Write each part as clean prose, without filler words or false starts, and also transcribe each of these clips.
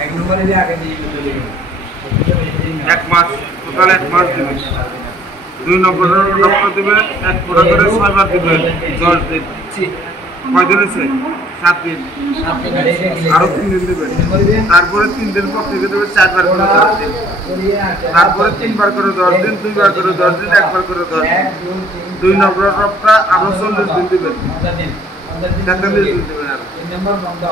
এক নম্বরে যে আগে দিয়ে দিবেন 1 মাস টোটাল 1 মাস দিবেন 2 নম্বরের ডক্টর দিবেন 1 পুরো করে 6 বার দিবেন 10 দিন কয় দিন আছে 7 দিন আরো 3 দিন দিবেন তারপরে 3 দিন পর থেকে দেবেন 4 বার করে 10 দিন তারপরে 3 বার করে 10 দিন 2 বার করে 10 দিন 1 বার করে 10 দিন 2 নম্বরের ডক্টর আরো 40 দিন দিবেন 43 দিন দিবেন আর 3 নম্বর বন্ধ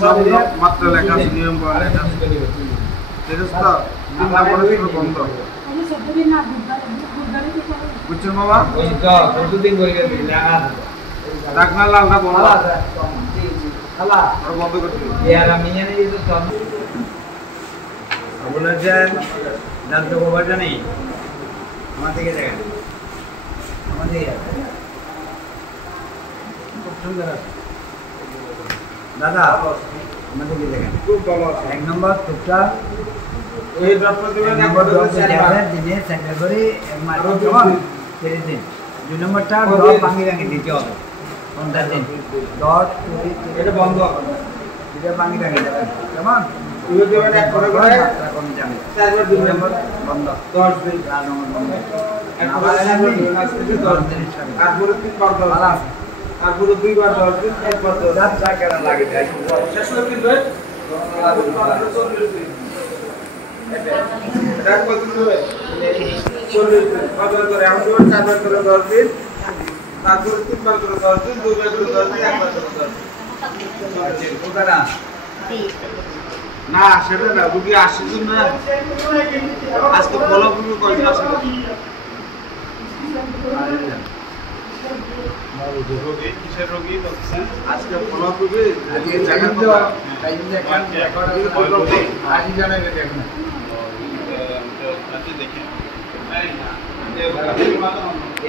সব মাত্র লেখা আছে নিয়ম বলা লেখা আছে ঠিক আছে তো 3 নম্বরের বন্ধ বুঝছেন বাবা ওই তো কতদিন করে গেছে ডাকনা লালটা বন্ধ খালা আর বন্ধ করতে ইয়ার আমি জানি যে তো বলেছেন জানতে খবর জানি আমার থেকে দেখেন আমাদের খুব সুন্দর আছে দাদা আমাদের কি দেখেন খুব ভালো আছে 1 নম্বর টুকটা ওই ডক্টর দিবেন 1 বার দিনে সেন্টার করে এক মাস কেমন 30 দিন 2 নম্বরটা ডট ভাঙি ভাঙি দিতে হবে 15 দিন ডট এটা বন্ধ এটা ভাঙি ভাঙি দেবেন কেমন ইউ দিবেন 1 করে করে কম যাবে 4 বার 2 নম্বর বন্ধ 10 দিন 4 নম্বর বন্ধ তারপরে 10 দিন তারপরে 3 বার 10 ভালো তারপরে 2 বার 10 দিন 1 বার 10 রাত যা কেন লাগে তাই শেষ হলো কিন্তু রাত কত দিন হবে 40 দিন কত করে আমি 4 বার করে 10 দিন তারপরে 3 বার করে 10 দিন 2 বার করে 10 দিন 1 বার করে 10 দিন ওটা না সেটা না রুগী আসছে না আজকে বলা পুরো কয়টা আসে রোগী কিসের রোগী বলছেন আজকে বলা পুরো আজকে জায়গা তো তাই যে একটা রেকর্ড আছে আজ জানা গেছে এখন আচ্ছা দেখেন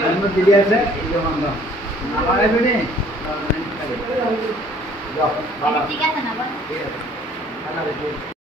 নম্বর দিদি আছে এই যে বন্ধ না বাড়াবে নে ঠিক আছে না ঠিক আছে